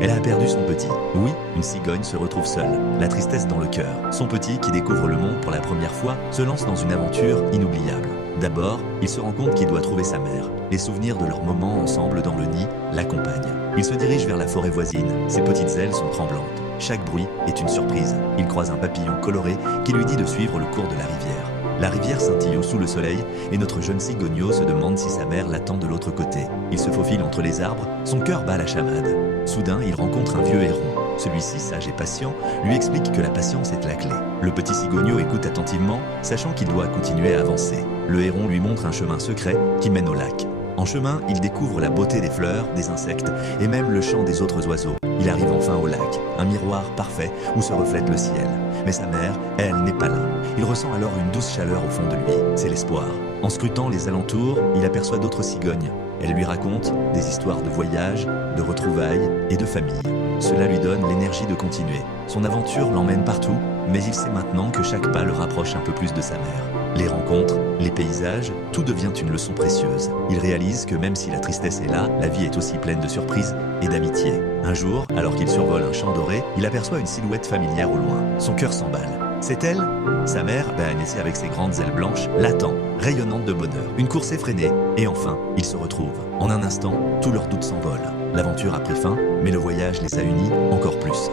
Elle a perdu son petit. Oui, une cigogne se retrouve seule, la tristesse dans le cœur. Son petit, qui découvre le monde pour la première fois, se lance dans une aventure inoubliable. D'abord, il se rend compte qu'il doit trouver sa mère. Les souvenirs de leurs moments ensemble dans le nid l'accompagnent. Il se dirige vers la forêt voisine. Ses petites ailes sont tremblantes. Chaque bruit est une surprise. Il croise un papillon coloré qui lui dit de suivre le cours de la rivière. La rivière scintille sous le soleil et notre jeune cigogneau se demande si sa mère l'attend de l'autre côté. Il se faufile entre les arbres, son cœur bat la chamade. Soudain, il rencontre un vieux héron. Celui-ci, sage et patient, lui explique que la patience est la clé. Le petit cigogneau écoute attentivement, sachant qu'il doit continuer à avancer. Le héron lui montre un chemin secret qui mène au lac. En chemin, il découvre la beauté des fleurs, des insectes et même le chant des autres oiseaux. Il arrive enfin au lac, un miroir parfait où se reflète le ciel. Mais sa mère, elle, n'est pas là. Il ressent alors une douce chaleur au fond de lui. C'est l'espoir. En scrutant les alentours, il aperçoit d'autres cigognes. Elles lui racontent des histoires de voyage, de retrouvailles et de famille. Cela lui donne l'énergie de continuer. Son aventure l'emmène partout, mais il sait maintenant que chaque pas le rapproche un peu plus de sa mère. Les rencontres, les paysages, tout devient une leçon précieuse. Il réalise que même si la tristesse est là, la vie est aussi pleine de surprises et d'amitié. Un jour, alors qu'il survole un champ doré, il aperçoit une silhouette familière au loin. Son cœur s'emballe. C'est elle? Sa mère, Annessie avec ses grandes ailes blanches, l'attend, rayonnante de bonheur. Une course effrénée, et enfin, ils se retrouvent. En un instant, tous leurs doutes s'envolent. L'aventure a pris fin, mais le voyage les a unis encore plus.